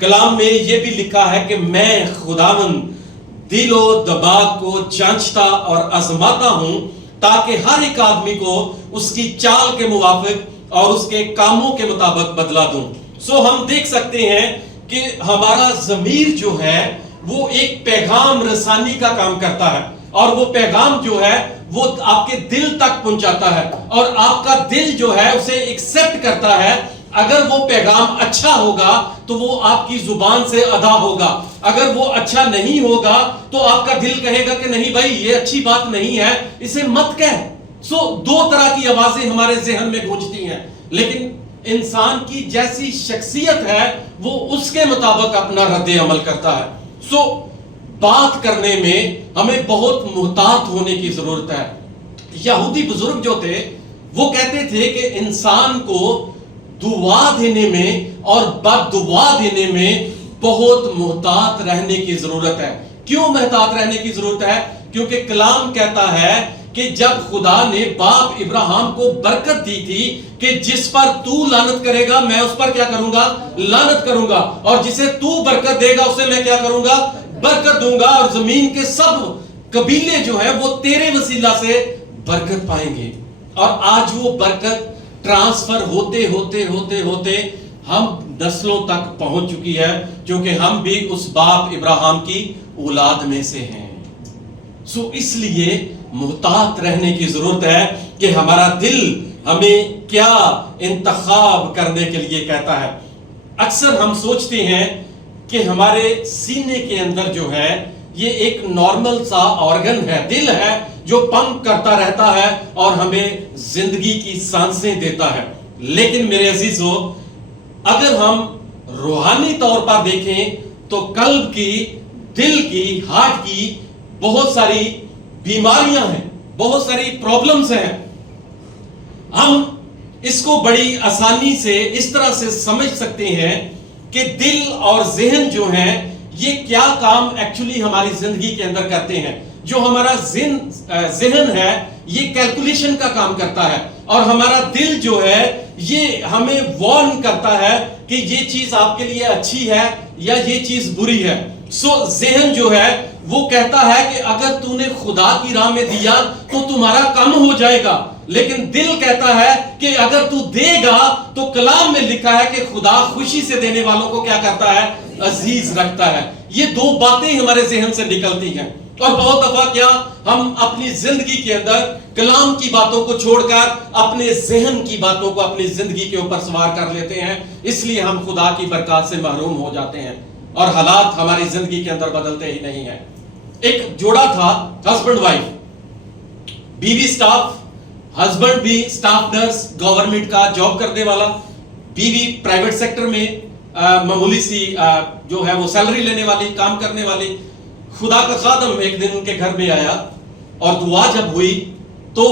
کلام میں یہ بھی لکھا ہے کہ میں خداوند دل و دماغ کو جانچتا اور آزماتا ہوں تاکہ ہر ایک آدمی کو اس کی چال کے موافق اور اس کے کاموں کے مطابق بدلا دوں. سو ہم دیکھ سکتے ہیں کہ ہمارا ضمیر جو ہے وہ ایک پیغام رسانی کا کام کرتا ہے، اور وہ پیغام جو ہے وہ آپ کے دل تک پہنچاتا ہے، اور آپ کا دل جو ہے اسے ایکسپٹ کرتا ہے. اگر وہ پیغام اچھا ہوگا تو وہ آپ کی زبان سے ادا ہوگا، اگر وہ اچھا نہیں ہوگا تو آپ کا دل کہے گا کہ نہیں بھائی یہ اچھی بات نہیں ہے، اسے مت کہہ. سو دو طرح کی آوازیں ہمارے ذہن میں گونجتی ہیں، لیکن انسان کی جیسی شخصیت ہے وہ اس کے مطابق اپنا رد عمل کرتا ہے. سو بات کرنے میں ہمیں بہت محتاط ہونے کی ضرورت ہے. یہودی بزرگ جو تھے وہ کہتے تھے کہ انسان کو دعا دینے میں اور بد دعا دینے میں بہت محتاط رہنے کی ضرورت ہے. کیوں محتاط رہنے کی ضرورت ہے؟ کیونکہ کلام کہتا ہے کہ جب خدا نے باپ ابراہیم کو برکت دی تھی کہ جس پر تو لعنت کرے گا میں اس پر کیا کروں گا؟ لعنت کروں گا، اور جسے تو برکت دے گا اسے میں کیا کروں گا؟ برکت دوں گا، اور زمین کے سب قبیلے جو ہیں وہ تیرے وسیلہ سے برکت پائیں گے. اور آج وہ برکت ٹرانسفر ہوتے ہوتے ہوتے ہوتے ہم نسلوں تک پہنچ چکی ہے، کیونکہ ہم بھی اس باپ ابراہیم کی اولاد میں سے ہیں. سو اس لیے محتاط رہنے کی ضرورت ہے کہ ہمارا دل ہمیں کیا انتخاب کرنے کے لیے کہتا ہے. اکثر ہم سوچتے ہیں کہ ہمارے سینے کے اندر جو ہے یہ ایک نارمل سا آرگن ہے، دل ہے جو پمپ کرتا رہتا ہے اور ہمیں زندگی کی سانسیں دیتا ہے. لیکن میرے عزیزو، اگر ہم روحانی طور پر دیکھیں تو قلب کی، دل کی، ہارٹ کی بہت ساری بیماریاں ہیں، بہت ساری پرابلمز ہیں. ہم اس کو بڑی آسانی سے اس طرح سے سمجھ سکتے ہیں کہ دل اور ذہن جو ہیں یہ کیا کام ایکچولی ہماری زندگی کے اندر کرتے ہیں. جو ہمارا ذہن ہے یہ کیلکولیشن کا کام کرتا ہے، اور ہمارا دل جو ہے یہ ہمیں وارن کرتا ہے کہ یہ چیز آپ کے لیے اچھی ہے یا یہ چیز بری ہے. سو ذہن جو ہے وہ کہتا ہے کہ اگر تو نے خدا کی راہ میں دیا تو تمہارا کم ہو جائے گا، لیکن دل کہتا ہے کہ اگر تو دے گا تو کلام میں لکھا ہے کہ خدا خوشی سے دینے والوں کو کیا کرتا ہے؟ عزیز رکھتا ہے. یہ دو باتیں ہمارے ذہن سے نکلتی ہیں، اور بہت دفعہ کیا ہم اپنی زندگی کے اندر کلام کی باتوں کو چھوڑ کر اپنے ذہن کی باتوں کو اپنی زندگی کے اوپر سوار کر لیتے ہیں، اس لیے ہم خدا کی برکات سے محروم ہو جاتے ہیں اور حالات ہماری زندگی کے اندر بدلتے ہی نہیں ہیں. ایک جوڑا تھا، ہسبینڈ وائف، بیوی سٹاف، ہسبینڈ بھی سٹاف نرس، گورنمنٹ کا جاب کرنے والا، بیوی پرائیویٹ سیکٹر میں معمولی سی جو ہے وہ سیلری لینے والی، کام کرنے والی. خدا کا خادم ایک دن ان کے گھر میں آیا اور دعا جب ہوئی تو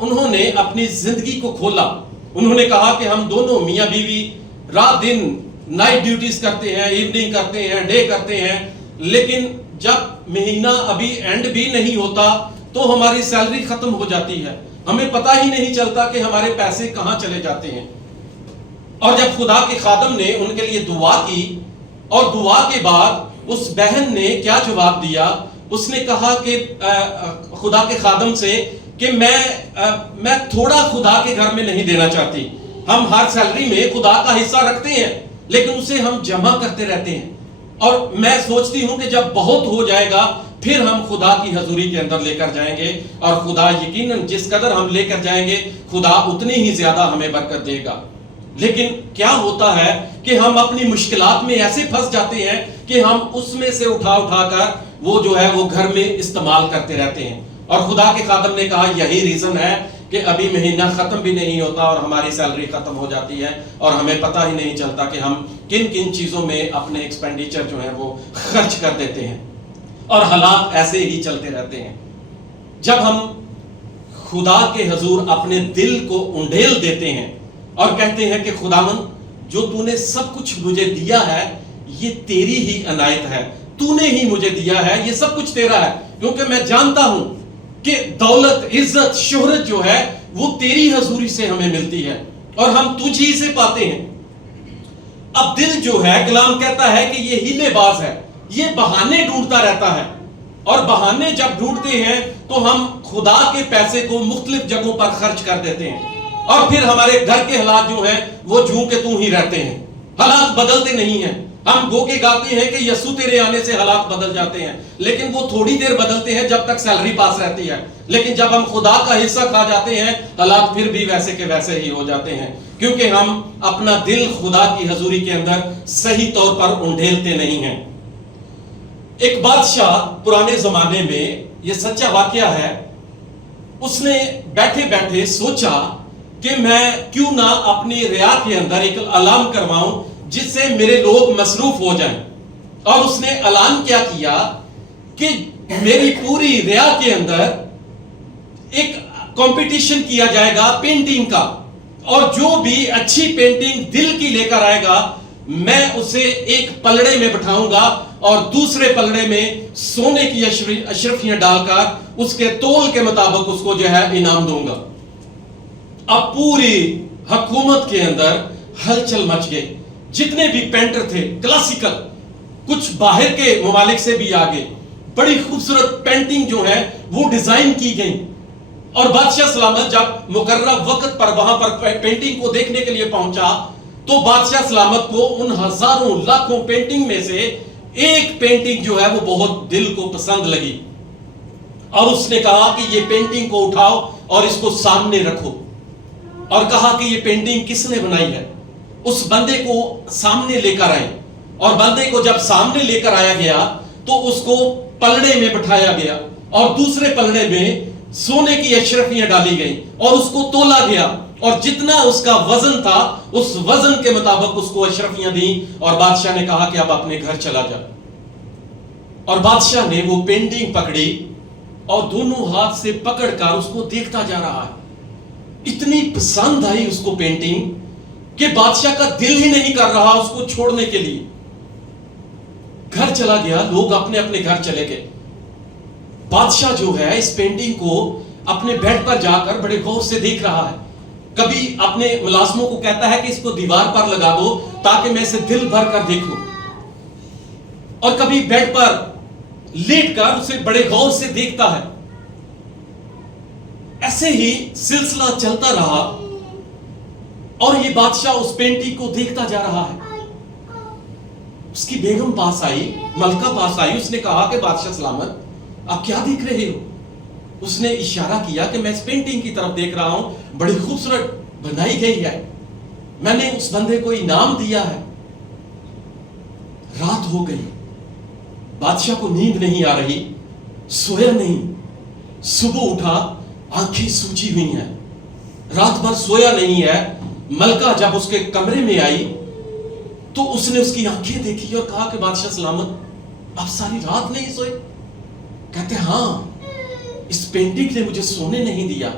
انہوں نے اپنی زندگی کو کھولا. انہوں نے کہا کہ ہم دونوں میاں بیوی رات دن نائٹ ڈیوٹیز کرتے ہیں، ایوننگ کرتے ہیں، ڈے کرتے ہیں، لیکن جب مہینہ ابھی اینڈ بھی نہیں ہوتا تو ہماری سیلری ختم ہو جاتی ہے، ہمیں پتہ ہی نہیں چلتا کہ ہمارے پیسے کہاں چلے جاتے ہیں. اور جب خدا کے خادم نے ان کے لیے دعا کی اور دعا کے بعد اس بہن نے کیا جواب دیا، اس نے کہا کہ خدا کے خادم سے کہ میں تھوڑا خدا کے گھر میں نہیں دینا چاہتی. ہم ہر سیلری میں خدا کا حصہ رکھتے ہیں لیکن اسے ہم جمع کرتے رہتے ہیں، اور میں سوچتی ہوں کہ جب بہت ہو جائے گا پھر ہم خدا کی حضوری کے اندر لے کر جائیں گے، اور خدا یقیناً جس قدر ہم لے کر جائیں گے خدا اتنی ہی زیادہ ہمیں برکت دے گا. لیکن کیا ہوتا ہے کہ ہم اپنی مشکلات میں ایسے پھنس جاتے ہیں کہ ہم اس میں سے اٹھا کر وہ جو ہے وہ گھر میں استعمال کرتے رہتے ہیں. اور خدا کے خادم نے کہا یہی ریزن ہے کہ ابھی مہینہ ختم بھی نہیں ہوتا اور ہماری سیلری ختم ہو جاتی ہے اور ہمیں پتہ ہی نہیں چلتا کہ ہم کن کن چیزوں میں اپنے ایکسپینڈیچر جو ہے وہ خرچ کر دیتے ہیں، اور حالات ایسے ہی چلتے رہتے ہیں. جب ہم خدا کے حضور اپنے دل کو انڈیل دیتے ہیں اور کہتے ہیں کہ خداوند جو تو نے سب کچھ مجھے دیا ہے یہ تیری ہی عنایت ہے، تو نے ہی مجھے دیا ہے، یہ سب کچھ تیرا ہے، کیونکہ میں جانتا ہوں کہ دولت، عزت، شہرت جو ہے وہ تیری حضوری سے ہمیں ملتی ہے اور ہم تجھ ہی سے پاتے ہیں. اب دل جو ہے کلام کہتا ہے کہ یہ ہیلے باز ہے، یہ بہانے ڈھونڈتا رہتا ہے، اور بہانے جب ڈھونڈتے ہیں تو ہم خدا کے پیسے کو مختلف جگہوں پر خرچ کر دیتے ہیں، اور پھر ہمارے گھر کے حالات جو ہیں وہ جوں کے توں ہی رہتے ہیں، حالات بدلتے نہیں ہیں۔ ہم گو کے گاتے ہیں کہ یسوع تیرے آنے سے حالات بدل جاتے ہیں، لیکن وہ تھوڑی دیر بدلتے ہیں جب تک سیلری پاس رہتی ہے، لیکن جب ہم خدا کا حصہ کھا جاتے ہیں حالات پھر بھی ویسے کے ویسے ہی ہو جاتے ہیں، کیونکہ ہم اپنا دل خدا کی حضوری کے اندر صحیح طور پر انڈھیلتے نہیں ہیں۔ ایک بادشاہ پرانے زمانے میں، یہ سچا واقعہ ہے، اس نے بیٹھے بیٹھے سوچا کہ میں کیوں نہ اپنی رعا کے اندر ایک اعلان کرواؤں جس سے میرے لوگ مصروف ہو جائیں، اور اس نے اعلان کیا کہ میری پوری رعا کے اندر ایک کمپٹیشن کیا جائے گا پینٹنگ کا، اور جو بھی اچھی پینٹنگ دل کی لے کر آئے گا میں اسے ایک پلڑے میں بٹھاؤں گا، اور دوسرے پلڑے میں سونے کی اشرفیاں ڈال کر اس کے تول کے مطابق اس کو جو ہے انعام دوں گا۔ اب پوری حکومت کے اندر ہلچل مچ گئی، جتنے بھی پینٹر تھے کلاسیکل، کچھ باہر کے ممالک سے بھی آگے، بڑی خوبصورت پینٹنگ جو ہے وہ ڈیزائن کی گئی، اور بادشاہ سلامت جب مقررہ وقت پر وہاں پر پینٹنگ کو دیکھنے کے لیے پہنچا تو بادشاہ سلامت کو ان ہزاروں لاکھوں پینٹنگ میں سے ایک پینٹنگ جو ہے وہ بہت دل کو پسند لگی، اور اس نے کہا کہ یہ پینٹنگ کو اٹھاؤ اور اس کو سامنے رکھو، اور کہا کہ یہ پینٹنگ کس نے بنائی ہے۔ اس بندے کو سامنے لے کر آئے، اور بندے کو جب سامنے لے کر آیا گیا تو اس کو پلڑے میں بٹھایا گیا، اور دوسرے پلڑے میں سونے کی اشرفیاں ڈالی گئی، اور اس کو تولا گیا، اور جتنا اس کا وزن تھا اس وزن کے مطابق اس کو اشرفیاں دیں، اور بادشاہ نے کہا کہ اب اپنے گھر چلا جا۔ اور بادشاہ نے وہ پینٹنگ پکڑی اور دونوں ہاتھ سے پکڑ کر اس کو دیکھتا جا رہا ہے۔ اتنی پسند آئی اس کو پینٹنگ کہ بادشاہ کا دل ہی نہیں کر رہا اس کو چھوڑنے کے لیے۔ گھر چلا گیا، لوگ اپنے اپنے گھر چلے گئے۔ بادشاہ جو ہے اس پینٹنگ کو اپنے بیڈ پر جا کر بڑے غور سے دیکھ رہا ہے، کبھی اپنے ملازموں کو کہتا ہے کہ اس کو دیوار پر لگا دو تاکہ میں اسے دل بھر کر دیکھوں، اور کبھی بیڈ پر لیٹ کر اسے بڑے غور سے دیکھتا ہے۔ ایسے ہی سلسلہ چلتا رہا، اور یہ بادشاہ اس پینٹنگ کو دیکھتا جا رہا ہے۔ اس کی بیگم پاس آئی، ملکہ پاس آئی، اس نے کہا کہ بادشاہ سلامت آپ کیا دیکھ رہے ہو؟ اس نے اشارہ کیا کہ میں اس پینٹنگ کی طرف دیکھ رہا ہوں، بڑی خوبصورت بنائی گئی ہے، میں نے اس بندے کو انعام دیا ہے۔ رات ہو گئی، بادشاہ کو نیند نہیں آ رہی، سویا نہیں۔ صبح اٹھا، آنکھیں سوجی ہوئی ہیں، رات بھر سویا نہیں ہے۔ ملکہ جب اس کے کمرے میں آئی تو اس نے اس کی آنکھیں دیکھی اور کہا کہ بادشاہ سلامت آپ ساری رات نہیں سوئے؟ کہتے ہاں، اس پینٹنگ نے مجھے سونے نہیں دیا۔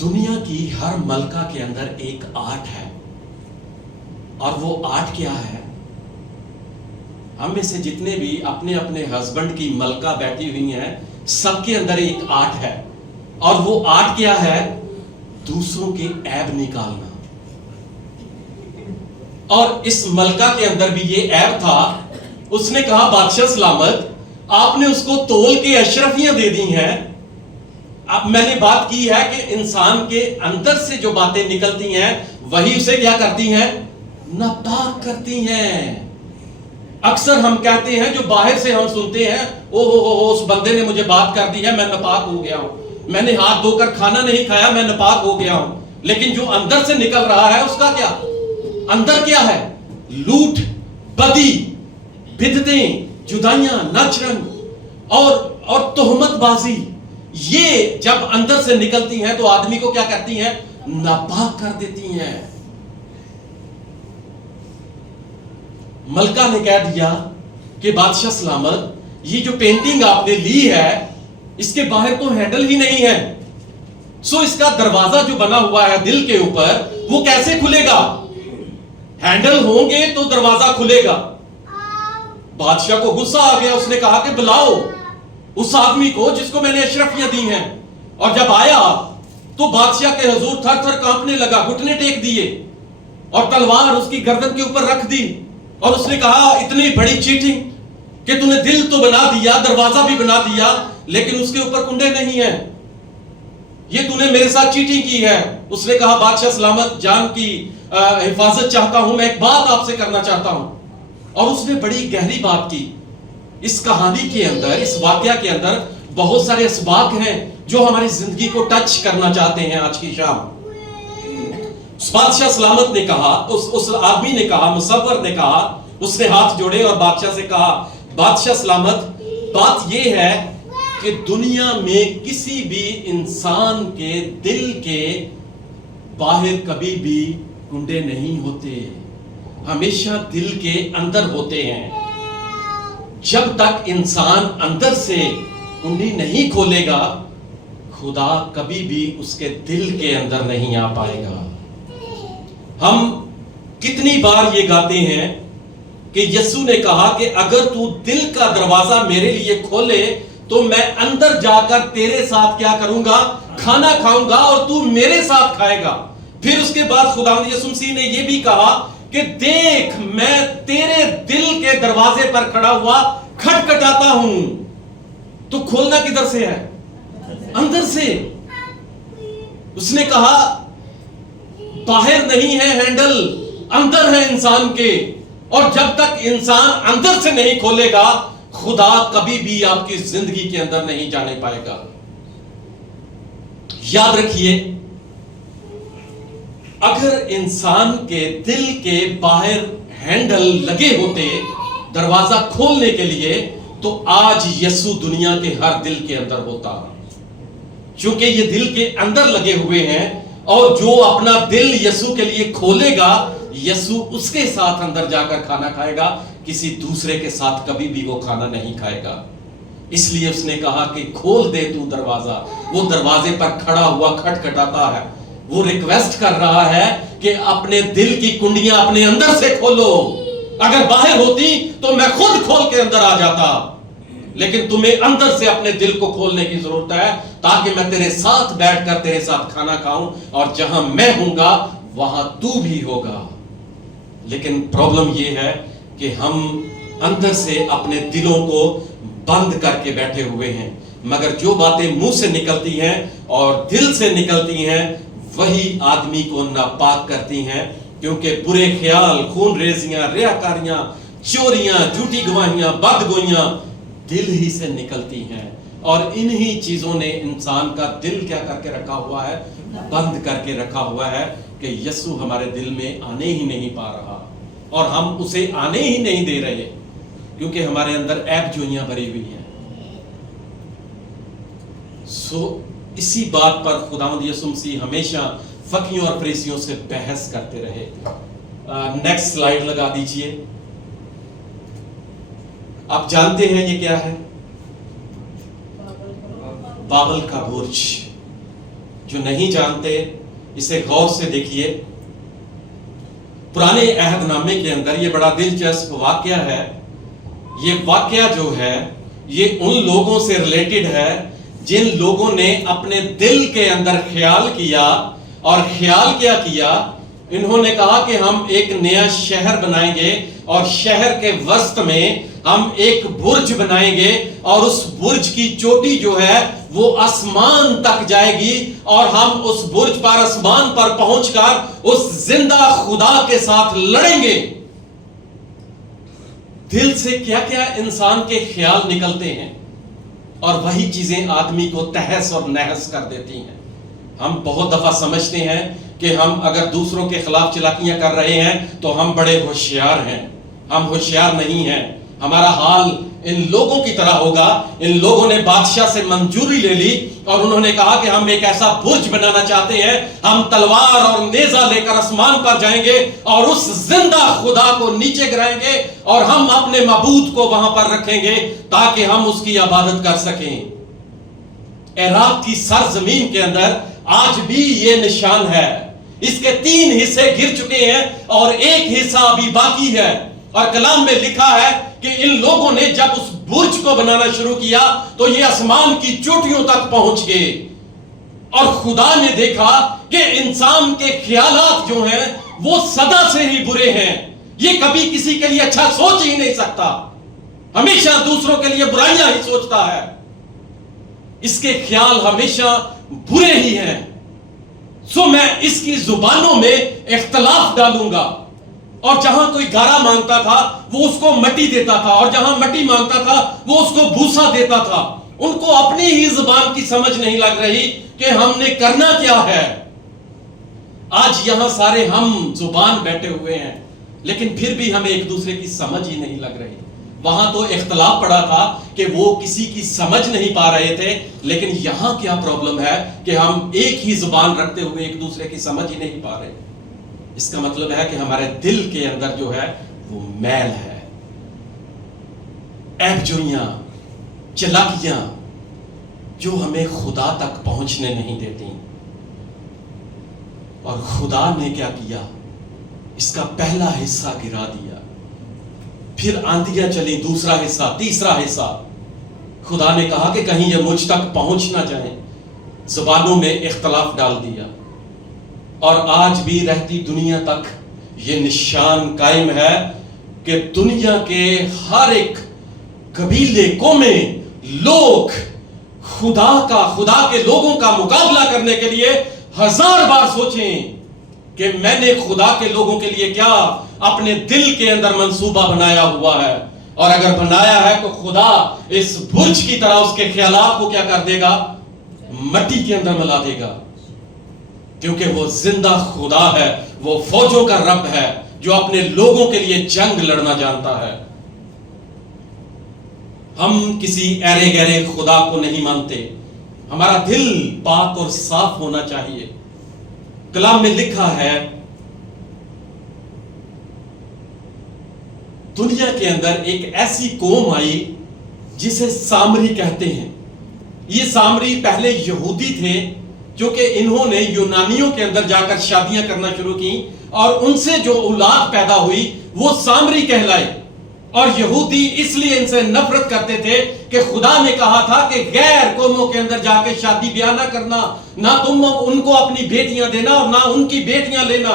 دنیا کی ہر ملکہ کے اندر ایک آرٹ ہے، اور وہ آرٹ کیا ہے؟ ہم میں سے جتنے بھی اپنے اپنے ہسبینڈ کی ملکہ بیٹھی ہوئی ہیں، سب کے اندر ایک آرٹ ہے، اور وہ آرٹ کیا ہے؟ دوسروں کے عیب نکالنا۔ اور اس ملکہ کے اندر بھی یہ عیب تھا۔ اس نے کہا بادشاہ سلامت آپ نے اس کو تول کے اشرفیاں دے دی ہیں۔ اب میں نے بات کی ہے کہ انسان کے اندر سے جو باتیں نکلتی ہیں وہی اسے کیا کرتی ہیں؟ ناپاک کرتی ہیں۔ اکثر ہم کہتے ہیں، جو باہر سے ہم سنتے ہیں، اس بندے نے مجھے بات کر دی ہے، میں ناپاک ہو گیا ہوں، میں نے ہاتھ دھو کر کھانا نہیں کھایا، میں ناپاک ہو گیا ہوں۔ لیکن جو اندر سے نکل رہا ہے اس کا کیا؟ اندر کیا ہے؟ لوٹ، بدی، بدعتیں، جدائیاں، نچ رنگ اور تہمت بازی، یہ جب اندر سے نکلتی ہیں تو آدمی کو کیا کرتی ہیں؟ ناپاک کر دیتی ہیں۔ ملکہ نے کہہ دیا کہ بادشاہ سلامت یہ جو پینٹنگ آپ نے لی ہے اس کے باہر تو ہینڈل ہی نہیں ہے، سو اس کا دروازہ جو بنا ہوا ہے دل کے اوپر وہ کیسے کھلے گا؟ ہینڈل ہوں گے تو دروازہ کھلے گا۔ بادشاہ کو غصہ آ گیا، اس نے کہا کہ بلاؤ اس آدمی کو جس کو میں نے اشرفیاں دی ہیں۔ اور جب آیا تو بادشاہ کے حضور تھر تھر کانپنے لگا، گھٹنے ٹیک دیے اور تلوار اس کی گردن کے اوپر رکھ دی، اور اس نے کہا اتنی بڑی چیٹنگ کہ تو نے دل تو بنا دیا، دروازہ بھی بنا دیا، لیکن اس کے اوپر کنڈے نہیں ہیں، یہ تو نے میرے ساتھ چیٹنگ کی ہے۔ اس نے کہا بادشاہ سلامت جان کی حفاظت چاہتا ہوں، میں ایک بات آپ سے کرنا چاہتا ہوں، اور اس نے بڑی گہری بات کی۔ اس کہانی کے اندر، اس واقعہ کے اندر بہت سارے اسباق ہیں جو ہماری زندگی کو ٹچ کرنا چاہتے ہیں آج کی شام۔ بادشاہ سلامت نے کہا، اس آدمی نے کہا، مصور نے کہا، اس نے ہاتھ جوڑے اور بادشاہ سے کہا بادشاہ سلامت، بات یہ ہے کہ دنیا میں کسی بھی انسان کے دل کے باہر کبھی بھی کنڈے نہیں ہوتے، ہمیشہ دل کے اندر ہوتے ہیں۔ جب تک انسان اندر سے کنڈی نہیں کھولے گا، خدا کبھی بھی اس کے دل کے اندر نہیں آ پائے گا۔ ہم کتنی بار یہ گاتے ہیں کہ یسوع نے کہا کہ اگر تو دل کا دروازہ میرے لیے کھولے تو میں اندر جا کر تیرے ساتھ کیا کروں گا؟ کھانا کھاؤں گا اور تو میرے ساتھ کھائے گا۔ پھر اس کے بعد خداوند یسوع مسیح نے یہ بھی کہا کہ دیکھ میں تیرے دل کے دروازے پر کھڑا ہوا کھٹکھٹاتا ہوں۔ تو کھولنا کدھر سے ہے؟ اندر سے۔ اس نے کہا باہر نہیں ہے ہینڈل، اندر ہے انسان کے، اور جب تک انسان اندر سے نہیں کھولے گا، خدا کبھی بھی آپ کی زندگی کے اندر نہیں جانے پائے گا۔ یاد رکھیے، اگر انسان کے دل کے باہر ہینڈل لگے ہوتے دروازہ کھولنے کے لیے، تو آج یسوع دنیا کے ہر دل کے اندر ہوتا۔ چونکہ یہ دل کے اندر لگے ہوئے ہیں، اور جو اپنا دل یسوع کے لیے کھولے گا، یسوع اس کے ساتھ اندر جا کر کھانا کھائے گا، کسی دوسرے کے ساتھ کبھی بھی وہ کھانا نہیں کھائے گا۔ اس لیے اس نے کہا کہ کھول دے تو دروازہ۔ وہ دروازے پر کھڑا ہوا کھٹکھٹاتا ہے، وہ ریکویسٹ کر رہا ہے کہ اپنے دل کی کنڈیاں اپنے اندر سے کھولو۔ اگر باہر ہوتی تو میں خود کھول کے اندر آ جاتا، لیکن تمہیں اندر سے اپنے دل کو کھولنے کی ضرورت ہے، تاکہ میں تیرے ساتھ بیٹھ کر تیرے ساتھ کھانا کھاؤں، اور جہاں میں ہوں گا وہاں تو بھی ہوگا۔ لیکن پرابلم یہ ہے کہ ہم اندر سے اپنے دلوں کو بند کر کے بیٹھے ہوئے ہیں، مگر جو باتیں منہ سے نکلتی ہیں اور دل سے نکلتی ہیں وہی آدمی کو ناپاک کرتی ہیں، کیونکہ برے خیال، خون ریزیاں، ریاکاریاں، چوریاں، جھوٹی گواہیاں، بدگوئیاں دل ہی سے نکلتی ہیں، اور انہی چیزوں نے انسان کا دل کیا کر کے رکھا ہوا ہے؟ بند کر کے رکھا ہوا ہے، کہ یسوع ہمارے دل میں آنے ہی نہیں پا رہا، اور ہم اسے آنے ہی نہیں دے رہے، کیونکہ ہمارے اندر عیب جوئیاں بھری ہوئی ہیں۔ اسی بات پر خداوند یسوع مسیح ہمیشہ فقیوں اور فریسیوں سے بحث کرتے رہے۔ نیکسٹ سلائیڈ لگا دیجئے۔ آپ جانتے ہیں یہ کیا ہے؟ بابل کا برج۔ جو نہیں جانتے اسے غور سے دیکھیے۔ پرانے عہد نامے کے اندر یہ بڑا دلچسپ واقعہ ہے۔ یہ واقعہ جو ہے یہ ان لوگوں سے ریلیٹڈ ہے جن لوگوں نے اپنے دل کے اندر خیال کیا، اور خیال کیا کیا، انہوں نے کہا کہ ہم ایک نیا شہر بنائیں گے، اور شہر کے وسط میں ہم ایک برج بنائیں گے، اور اس برج کی چوٹی جو ہے وہ آسمان تک جائے گی، اور ہم اس برج پر آسمان پر پہنچ کر اس زندہ خدا کے ساتھ لڑیں گے۔ دل سے کیا کیا انسان کے خیال نکلتے ہیں، اور وہی چیزیں آدمی کو تہس اور نہس کر دیتی ہیں۔ ہم بہت دفعہ سمجھتے ہیں کہ ہم اگر دوسروں کے خلاف چلاکیاں کر رہے ہیں تو ہم بڑے ہوشیار ہیں۔ ہم ہوشیار نہیں ہیں۔ ہمارا حال ان لوگوں کی طرح ہوگا۔ ان لوگوں نے بادشاہ سے منظوری لے لی، اور انہوں نے کہا کہ ہم ایک ایسا برج بنانا چاہتے ہیں، ہم تلوار اور نیزہ لے کر آسمان پر جائیں گے، اور اس زندہ خدا کو نیچے گرائیں گے، اور ہم اپنے معبود کو وہاں پر رکھیں گے تاکہ ہم اس کی عبادت کر سکیں۔ عراق کی سرزمین کے اندر آج بھی یہ نشان ہے۔ اس کے 3 حصے گر چکے ہیں، اور ایک حصہ ابھی باقی ہے، اور کلام میں لکھا ہے کہ ان لوگوں نے جب اس برج کو بنانا شروع کیا تو یہ آسمان کی چوٹیوں تک پہنچ گئے۔ اور خدا نے دیکھا کہ انسان کے خیالات جو ہیں وہ سدا سے ہی برے ہیں. یہ کبھی کسی کے لیے اچھا سوچ ہی نہیں سکتا, ہمیشہ دوسروں کے لیے برائیاں ہی سوچتا ہے. اس کے خیال ہمیشہ برے ہی ہیں. سو میں اس کی زبانوں میں اختلاف ڈالوں گا, اور جہاں کوئی گارا مانگتا تھا وہ اس کو مٹی دیتا تھا, اور جہاں مٹی مانگتا تھا وہ اس کو بھوسا دیتا تھا. ان کو اپنی ہی زبان کی سمجھ نہیں لگ رہی کہ ہم نے کرنا کیا ہے. آج یہاں سارے ہم زبان بیٹھے ہوئے ہیں, لیکن پھر بھی ہمیں ایک دوسرے کی سمجھ ہی نہیں لگ رہی. وہاں تو اختلاف پڑا تھا کہ وہ کسی کی سمجھ نہیں پا رہے تھے, لیکن یہاں کیا پرابلم ہے کہ ہم ایک ہی زبان رکھتے ہوئے ایک دوسرے کی سمجھ ہی نہیں پا رہے. اس کا مطلب ہے کہ ہمارے دل کے اندر جو ہے وہ میل ہے, عیب جوئیاں, چلاکیاں جو ہمیں خدا تک پہنچنے نہیں دیتی. اور خدا نے کیا کیا, اس کا پہلا حصہ گرا دیا, پھر آندیاں چلی دوسرا حصہ, تیسرا حصہ. خدا نے کہا کہ کہیں یہ مجھ تک پہنچ نہ جائیں, زبانوں میں اختلاف ڈال دیا. اور آج بھی رہتی دنیا تک یہ نشان قائم ہے کہ دنیا کے ہر ایک قبیلے قومیں لوگ خدا کے لوگوں کا مقابلہ کرنے کے لیے 1000 بار سوچیں کہ میں نے خدا کے لوگوں کے لیے کیا اپنے دل کے اندر منصوبہ بنایا ہوا ہے. اور اگر بنایا ہے تو خدا اس برج کی طرح اس کے خیالات کو کیا کر دے گا, مٹی کے اندر ملا دے گا. کیونکہ وہ زندہ خدا ہے, وہ فوجوں کا رب ہے جو اپنے لوگوں کے لیے جنگ لڑنا جانتا ہے. ہم کسی ایرے گہرے خدا کو نہیں مانتے. ہمارا دل پاک اور صاف ہونا چاہیے. کلام میں لکھا ہے دنیا کے اندر ایک ایسی قوم آئی جسے سامری کہتے ہیں. یہ سامری پہلے یہودی تھے, کیونکہ انہوں نے یونانیوں کے اندر جا کر شادیاں کرنا شروع کی, اور ان سے جو اولاد پیدا ہوئی وہ سامری کہلائے. اور یہودی اس لیے ان سے نفرت کرتے تھے کہ خدا نے کہا تھا کہ غیر قوموں کے اندر جا کے شادی بیاہ نہ کرنا, نہ تم ان کو اپنی بیٹیاں دینا اور نہ ان کی بیٹیاں لینا.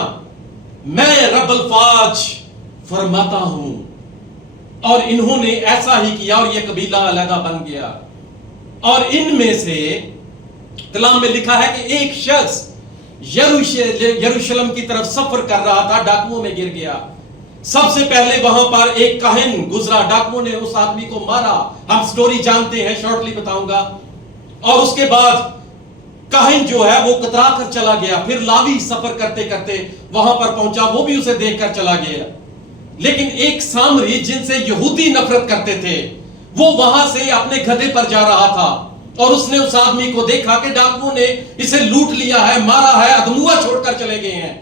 میں رب الفاظ فرماتا ہوں. اور انہوں نے ایسا ہی کیا اور یہ قبیلہ علیحدہ بن گیا. اور ان میں سے کلام میں لکھا ہے کہ ایک شخص یروشلم کی طرف سفر کر رہا تھا, ڈاکوؤں میں گر گیا. سب سے پہلے وہاں پر ایک کاہن گزرا, ڈاکوؤں نے اس آدمی کو مارا. ہم سٹوری جانتے ہیں, شارٹلی بتاؤں گا. اور اس کے بعد کاہن جو ہے وہ کترا کر چلا گیا. پھر لاوی سفر کرتے کرتے وہاں پر پہنچا, وہ بھی اسے دیکھ کر چلا گیا. لیکن ایک سامری جن سے یہودی نفرت کرتے تھے وہ وہاں سے اپنے گدھے پر جا رہا تھا, اور اس نے اس آدمی کو دیکھا کہ ڈاکوؤں نے اسے لوٹ لیا ہے, مارا ہے, ادموا چھوڑ کر چلے گئے ہیں.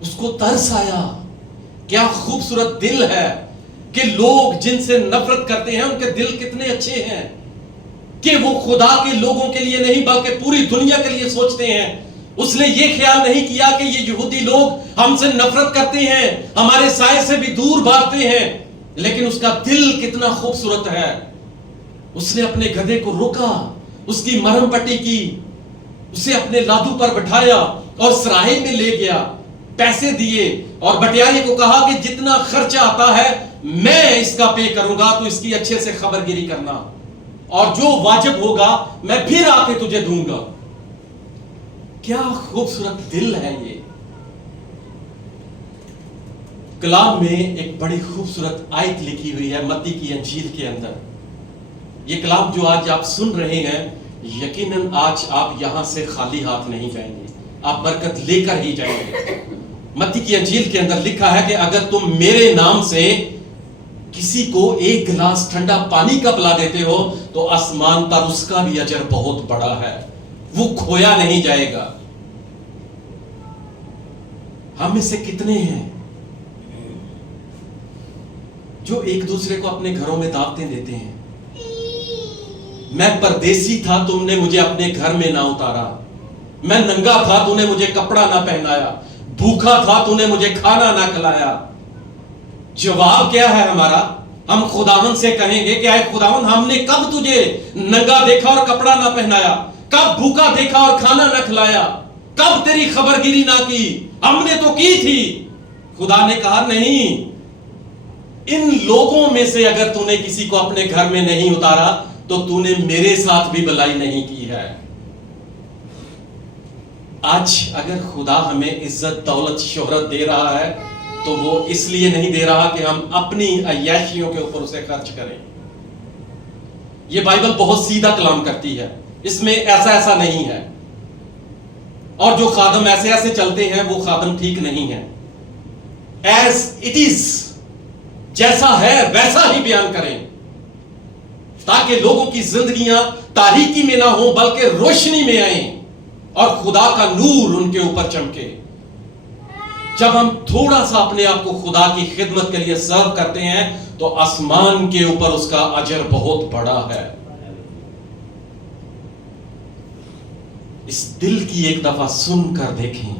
اس کو ترس آیا. کیا خوبصورت دل ہے کہ لوگ جن سے نفرت کرتے ہیں ان کے دل کتنے اچھے ہیں کہ وہ خدا کے لوگوں کے لیے نہیں بلکہ پوری دنیا کے لیے سوچتے ہیں. اس نے یہ خیال نہیں کیا کہ یہ یہودی لوگ ہم سے نفرت کرتے ہیں, ہمارے سائے سے بھی دور بھاگتے ہیں, لیکن اس کا دل کتنا خوبصورت ہے. اس نے اپنے گدھے کو روکا, اس کی مرہم پٹی کی, اسے اپنے لادو پر بٹھایا اور سراہے میں لے گیا, پیسے دیے, اور بٹیاری کو کہا کہ جتنا خرچہ آتا ہے میں اس کا پے کروں گا, تو اس کی اچھے سے خبرگیری کرنا, اور جو واجب ہوگا میں پھر آ کے تجھے دوں گا. کیا خوبصورت دل ہے یہ. کلام میں ایک بڑی خوبصورت آیت لکھی ہوئی ہے متی کی انجیل کے اندر. یہ کلام جو آج آپ سن رہے ہیں, یقیناً آج آپ یہاں سے خالی ہاتھ نہیں جائیں گے, آپ برکت لے کر ہی جائیں گے. متی کی انجیل کے اندر لکھا ہے کہ اگر تم میرے نام سے کسی کو ایک گلاس ٹھنڈا پانی کا پلا دیتے ہو تو آسمان پر اس کا بھی اجر بہت بڑا ہے, وہ کھویا نہیں جائے گا. ہم میں سے کتنے ہیں جو ایک دوسرے کو اپنے گھروں میں دعوتیں دیتے ہیں؟ میں پردیسی تھا, تم نے مجھے اپنے گھر میں نہ اتارا. میں ننگا تھا, تو نے مجھے کپڑا نہ پہنایا. بھوکا تھا, تو نے مجھے کھانا نہ کھلایا. جواب کیا ہے ہمارا؟ ہم خداوند سے کہیں گے کہ اے خداوند, ہم نے کب تجھے ننگا دیکھا اور کپڑا نہ پہنایا؟ کب بھوکا دیکھا اور کھانا نہ کھلایا؟ کب تیری خبر گیری نہ کی؟ ہم نے تو کی تھی۔ خدا نے کہا نہیں، ان لوگوں میں سے اگر تو نے کسی کو اپنے گھر میں نہیں اتارا تو تو نے میرے ساتھ بھی بھلائی نہیں کی ہے۔ آج اگر خدا ہمیں عزت، دولت، شہرت دے رہا ہے تو وہ اس لیے نہیں دے رہا کہ ہم اپنی عیاشیوں کے اوپر اسے خرچ کریں۔ یہ بائبل بہت سیدھا کلام کرتی ہے، اس میں ایسا نہیں ہے، اور جو خادم ایسے چلتے ہیں وہ خادم ٹھیک نہیں ہے۔ ایز اٹ از، جیسا ہے ویسا ہی بیان کریں تاکہ لوگوں کی زندگیاں تاریکی میں نہ ہوں بلکہ روشنی میں آئیں اور خدا کا نور ان کے اوپر چمکے۔ جب ہم تھوڑا سا اپنے آپ کو خدا کی خدمت کے لیے سرو کرتے ہیں تو آسمان کے اوپر اس کا اجر بہت بڑا ہے۔ اس دل کی ایک دفعہ سن کر دیکھیں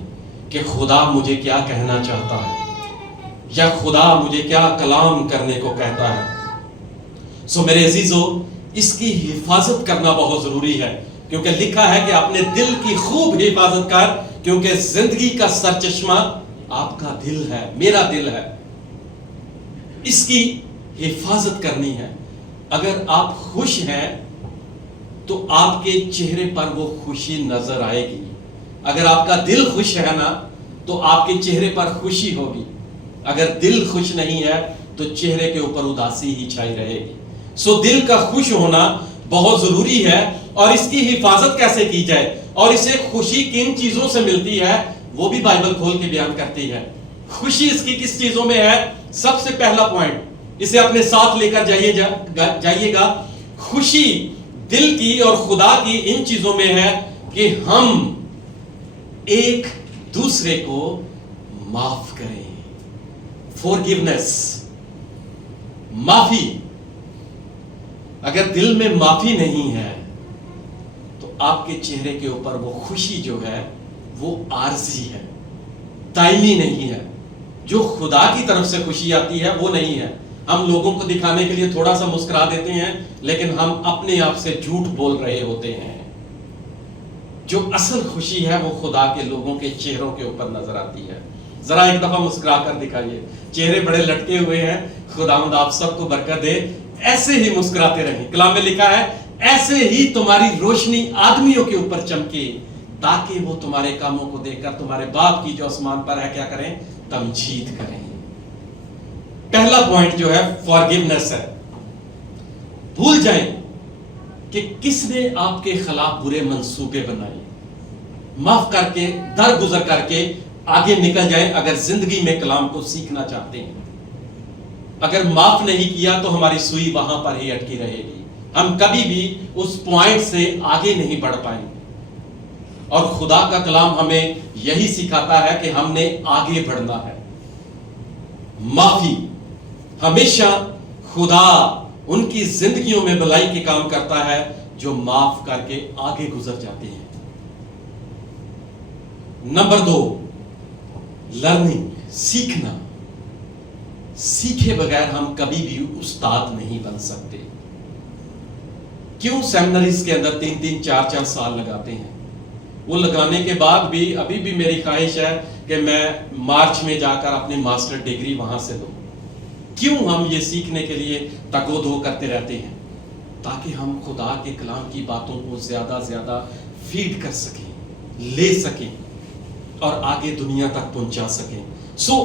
کہ خدا مجھے کیا کہنا چاہتا ہے، یا خدا مجھے کیا کلام کرنے کو کہتا ہے۔ سو میرے عزیزو، اس کی حفاظت کرنا بہت ضروری ہے، کیونکہ لکھا ہے کہ اپنے دل کی خوب حفاظت کر، کیونکہ زندگی کا سرچشمہ آپ کا دل ہے، میرا دل ہے۔ اس کی حفاظت کرنی ہے۔ اگر آپ خوش ہیں تو آپ کے چہرے پر وہ خوشی نظر آئے گی۔ اگر آپ کا دل خوش ہے نا تو آپ کے چہرے پر خوشی ہوگی۔ اگر دل خوش نہیں ہے تو چہرے کے اوپر اداسی ہی چھائی رہے گی۔ سو دل کا خوش ہونا بہت ضروری ہے، اور اس کی حفاظت کیسے کی جائے اور اسے خوشی کن چیزوں سے ملتی ہے وہ بھی بائبل کھول کے بیان کرتی ہے۔ خوشی اس کی کس چیزوں میں ہے؟ سب سے پہلا پوائنٹ، اسے اپنے ساتھ لے کر جائیے گا۔ خوشی دل کی اور خدا کی ان چیزوں میں ہے کہ ہم ایک دوسرے کو معاف کریں۔ فورگیونیس، معافی۔ اگر دل میں معافی نہیں ہے تو آپ کے چہرے کے اوپر وہ خوشی جو ہے وہ عارضی ہے، دائمی نہیں ہے۔ جو خدا کی طرف سے خوشی آتی ہے وہ نہیں ہے۔ ہم لوگوں کو دکھانے کے لیے تھوڑا سا مسکرا دیتے ہیں، لیکن ہم اپنے آپ سے جھوٹ بول رہے ہوتے ہیں۔ جو اصل خوشی ہے وہ خدا کے لوگوں کے چہروں کے اوپر نظر آتی ہے۔ ذرا ایک دفعہ مسکرا کر دکھائیے، چہرے بڑے لٹکے ہوئے ہیں، خداوند آپ سب کو برکت دے، ایسے ہی مسکراتے رہیں۔ کلام میں لکھا ہے ایسے ہی تمہاری روشنی آدمیوں کے اوپر چمکے تاکہ وہ تمہارے کاموں کو دیکھ کر تمہارے باپ کی جو آسمان پر ہے کیا کریں؟ تمجید کریں۔ پہلا پوائنٹ جو ہے فارگیونیس ہے۔ بھول جائیں کہ کس نے آپ کے خلاف برے منصوبے بنائے، معاف کر کے، درگزر کر کے آگے نکل جائیں اگر زندگی میں کلام کو سیکھنا چاہتے ہیں۔ اگر معاف نہیں کیا تو ہماری سوئی وہاں پر ہی اٹکی رہے گی، ہم کبھی بھی اس پوائنٹ سے آگے نہیں بڑھ پائیں گے۔ اور خدا کا کلام ہمیں یہی سکھاتا ہے کہ ہم نے آگے بڑھنا ہے۔ معافی، ہمیشہ خدا ان کی زندگیوں میں بھلائی کے کام کرتا ہے جو معاف کر کے آگے گزر جاتے ہیں۔ نمبر 2، لرننگ، سیکھنا۔ سیکھے بغیر ہم کبھی بھی استاد نہیں بن سکتے۔ کیوں سیمنریز کے اندر 3-3 4-4 سال لگاتے ہیں؟ وہ لگانے کے بعد بھی ابھی بھی میری خواہش ہے کہ میں مارچ میں جا کر اپنی ماسٹر ڈگری وہاں سے لوں۔ کیوں ہم یہ سیکھنے کے لیے تگ و دو کرتے رہتے ہیں؟ تاکہ ہم خدا کے کلام کی باتوں کو زیادہ زیادہ فیڈ کر سکیں، لے سکیں اور آگے دنیا تک پہنچا سکیں۔ سو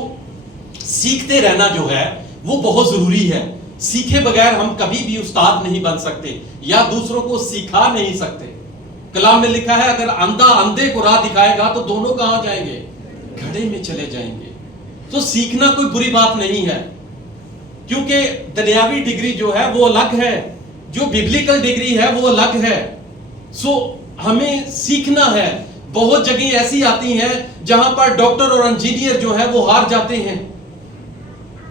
سیکھتے رہنا جو ہے وہ بہت ضروری ہے۔ سیکھے بغیر ہم کبھی بھی استاد نہیں بن سکتے یا دوسروں کو سکھا نہیں سکتے۔ کلام میں لکھا ہے اگر اندھا اندھے کو راہ دکھائے گا تو دونوں کہاں جائیں گے؟ گھڑے میں چلے جائیں گے۔ تو سیکھنا کوئی بری بات نہیں ہے، کیونکہ دنیاوی ڈگری جو ہے وہ الگ ہے، جو بیبلیکل ڈگری ہے وہ الگ ہے۔ سو ہمیں سیکھنا ہے۔ بہت جگہیں ایسی آتی ہیں جہاں پر ڈاکٹر اور انجینئر جو ہے وہ ہار جاتے ہیں۔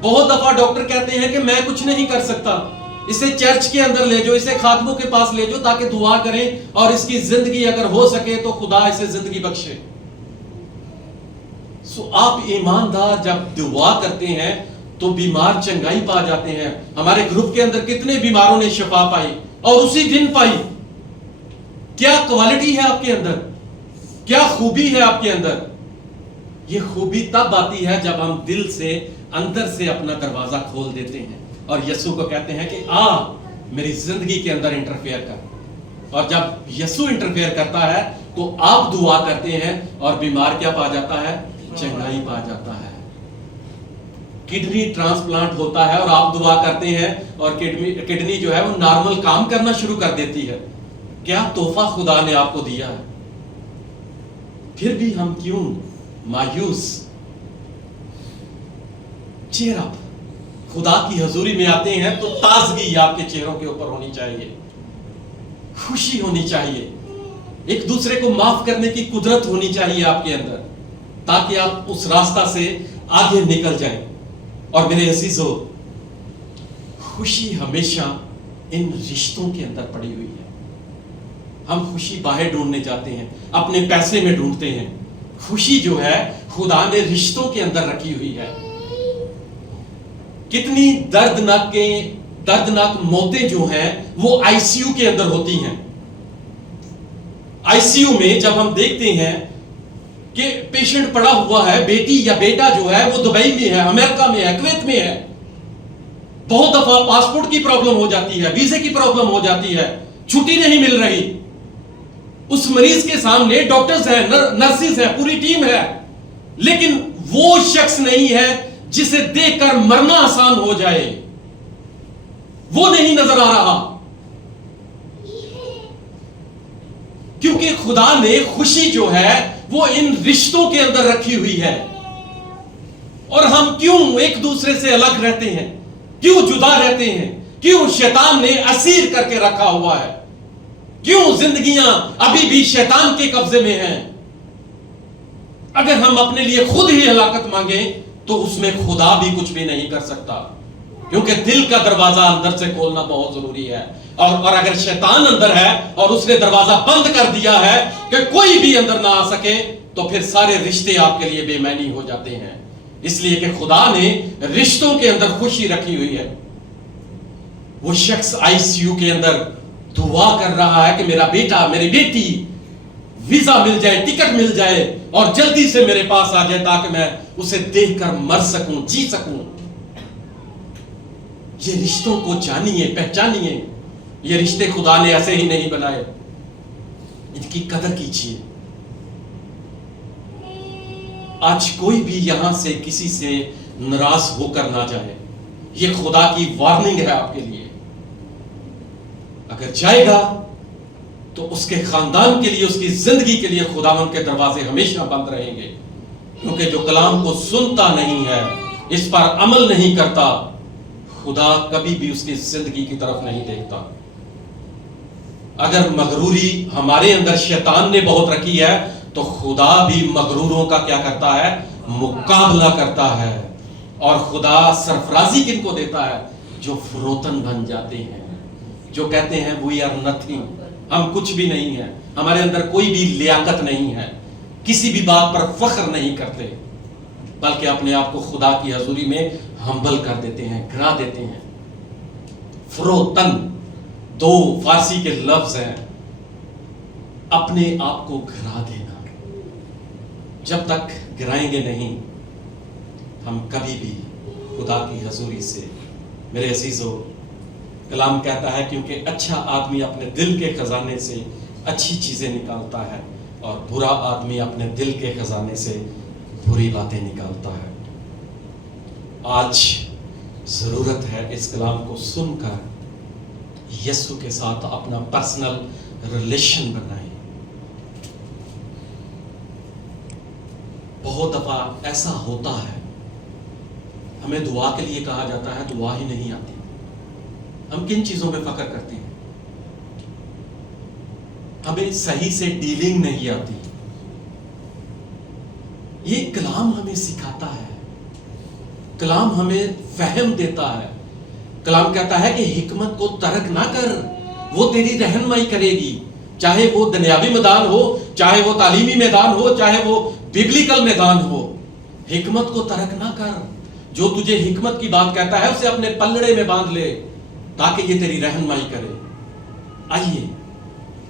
بہت دفعہ ڈاکٹر کہتے ہیں کہ میں کچھ نہیں کر سکتا، اسے چرچ کے اندر لے جاؤ، اسے خادموں کے پاس لے جاؤ تاکہ دعا کریں اور اس کی زندگی اگر ہو سکے تو خدا اسے زندگی بخشے۔ سو آپ ایماندار جب دعا کرتے ہیں تو بیمار چنگائی پا جاتے ہیں۔ ہمارے گروپ کے اندر کتنے بیماروں نے شفا پائی اور اسی دن پائی۔ کیا کوالٹی ہے آپ کے اندر، کیا خوبی ہے آپ کے اندر؟ یہ خوبی تب آتی ہے جب ہم دل سے اندر سے اپنا دروازہ کھول دیتے ہیں اور یسوع کو کہتے ہیں کہ آ میری زندگی کے اندر انٹرفیئر کر. اور جب یسوع انٹرفیئر کرتا ہے تو آپ دعا کرتے ہیں اور بیمار کیا پا جاتا ہے؟ چنگائی پا جاتا ہے. کڈنی ٹرانسپلانٹ ہوتا ہے اور آپ دعا کرتے ہیں اور کڈنی جو ہے وہ نارمل کام کرنا شروع کر دیتی ہے. کیا تحفہ خدا نے آپ کو دیا ہے. پھر بھی ہم کیوں مایوس؟ چیئر اپ. خدا کی حضوری میں آتے ہیں تو تازگی آپ کے چہروں کے اوپر ہونی چاہیے، خوشی ہونی چاہیے، ایک دوسرے کو معاف کرنے کی قدرت ہونی چاہیے آپ کے اندر، تاکہ آپ اس راستہ سے آگے نکل جائیں. اور میرے عزیزو، خوشی ہمیشہ ان رشتوں کے اندر پڑی ہوئی ہے. ہم خوشی باہر ڈھونڈنے جاتے ہیں، اپنے پیسے میں ڈھونڈتے ہیں. خوشی جو ہے خدا نے رشتوں کے اندر رکھی ہوئی ہے. کتنی دردناک موتیں جو ہیں وہ آئی سی یو کے اندر ہوتی ہیں. آئی سی یو میں جب ہم دیکھتے ہیں کہ پیشنٹ پڑا ہوا ہے، بیٹی یا بیٹا جو ہے وہ دبئی میں ہے، امریکہ میں ہے، کویت میں ہے، بہت دفعہ پاسپورٹ کی پرابلم ہو جاتی ہے، ویزے کی پرابلم ہو جاتی ہے، چھٹی نہیں مل رہی. اس مریض کے سامنے ڈاکٹرز ہیں، نرسز ہیں، پوری ٹیم ہے، لیکن وہ شخص نہیں ہے جسے دیکھ کر مرنا آسان ہو جائے. وہ نہیں نظر آ رہا، کیونکہ خدا نے خوشی جو ہے وہ ان رشتوں کے اندر رکھی ہوئی ہے. اور ہم کیوں ایک دوسرے سے الگ رہتے ہیں، کیوں جدا رہتے ہیں؟ کیوں شیطان نے اسیر کر کے رکھا ہوا ہے؟ کیوں زندگیاں ابھی بھی شیطان کے قبضے میں ہیں؟ اگر ہم اپنے لیے خود ہی ہلاکت مانگیں تو اس میں خدا بھی کچھ بھی نہیں کر سکتا، کیونکہ دل کا دروازہ اندر سے کھولنا بہت ضروری ہے. اور اگر شیطان اندر ہے اور اس نے دروازہ بند کر دیا ہے کہ کوئی بھی اندر نہ آ سکے، تو پھر سارے رشتے آپ کے لیے بے معنی ہو جاتے ہیں. اس لیے کہ خدا نے رشتوں کے اندر خوشی رکھی ہوئی ہے. وہ شخص آئی سی یو کے اندر دعا کر رہا ہے کہ میرا بیٹا، میری بیٹی ویزا مل جائے، ٹکٹ مل جائے اور جلدی سے میرے پاس آ جائے تاکہ میں اسے دیکھ کر مر سکوں، جی سکوں. یہ رشتوں کو جانیے، پہچانیے. یہ رشتے خدا نے ایسے ہی نہیں بنائے، ان کی قدر کیجیے. آج کوئی بھی یہاں سے کسی سے ناراض ہو کر نہ جائے. یہ خدا کی وارننگ ہے آپ کے لیے. اگر جائے گا تو اس کے خاندان کے لیے، اس کی زندگی کے لیے خداوند کے دروازے ہمیشہ بند رہیں گے. کیونکہ جو کلام کو سنتا نہیں ہے، اس پر عمل نہیں کرتا، خدا کبھی بھی اس کی زندگی کی طرف نہیں دیکھتا. اگر مغروری ہمارے اندر شیطان نے بہت رکھی ہے تو خدا بھی مغروروں کا کیا کرتا ہے؟ مقابلہ کرتا ہے. اور خدا سرفرازی کن کو دیتا ہے؟ جو فروتن بن جاتے ہیں، جو کہتے ہیں we are nothing، ہم کچھ بھی نہیں ہیں، ہمارے اندر کوئی بھی لیاقت نہیں ہے، کسی بھی بات پر فخر نہیں کرتے، بلکہ اپنے آپ کو خدا کی حضوری میں ہمبل کر دیتے ہیں، گرا دیتے ہیں. فروتن دو فارسی کے لفظ ہیں، اپنے آپ کو گرا دینا. جب تک گرائیں گے نہیں، ہم کبھی بھی خدا کی حضوری سے. میرے عزیزو، کلام کہتا ہے کیونکہ اچھا آدمی اپنے دل کے خزانے سے اچھی چیزیں نکالتا ہے اور برا آدمی اپنے دل کے خزانے سے بری باتیں نکالتا ہے. آج ضرورت ہے اس کلام کو سن کر یسوع کے ساتھ اپنا پرسنل ریلیشن بنائیں. بہت دفعہ ایسا ہوتا ہے، ہمیں دعا کے لیے کہا جاتا ہے، دعا ہی نہیں آتی. ہم کن چیزوں میں فخر کرتے ہیں؟ ہمیں صحیح سے ڈیلنگ نہیں آتی. یہ کلام ہمیں سکھاتا ہے، کلام ہمیں فہم دیتا ہے. کلام کہتا ہے کہ حکمت کو ترک نہ کر، وہ تیری رہنمائی کرے گی. چاہے وہ دنیاوی میدان ہو، چاہے وہ تعلیمی میدان ہو، چاہے وہ بیبلیکل میدان ہو، حکمت کو ترک نہ کر. جو تجھے حکمت کی بات کہتا ہے اسے اپنے پلڑے میں باندھ لے تاکہ یہ تیری رہنمائی کرے. آئیے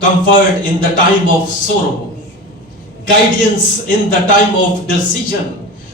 comfort in the time of sorrow, guidance in the time of decision।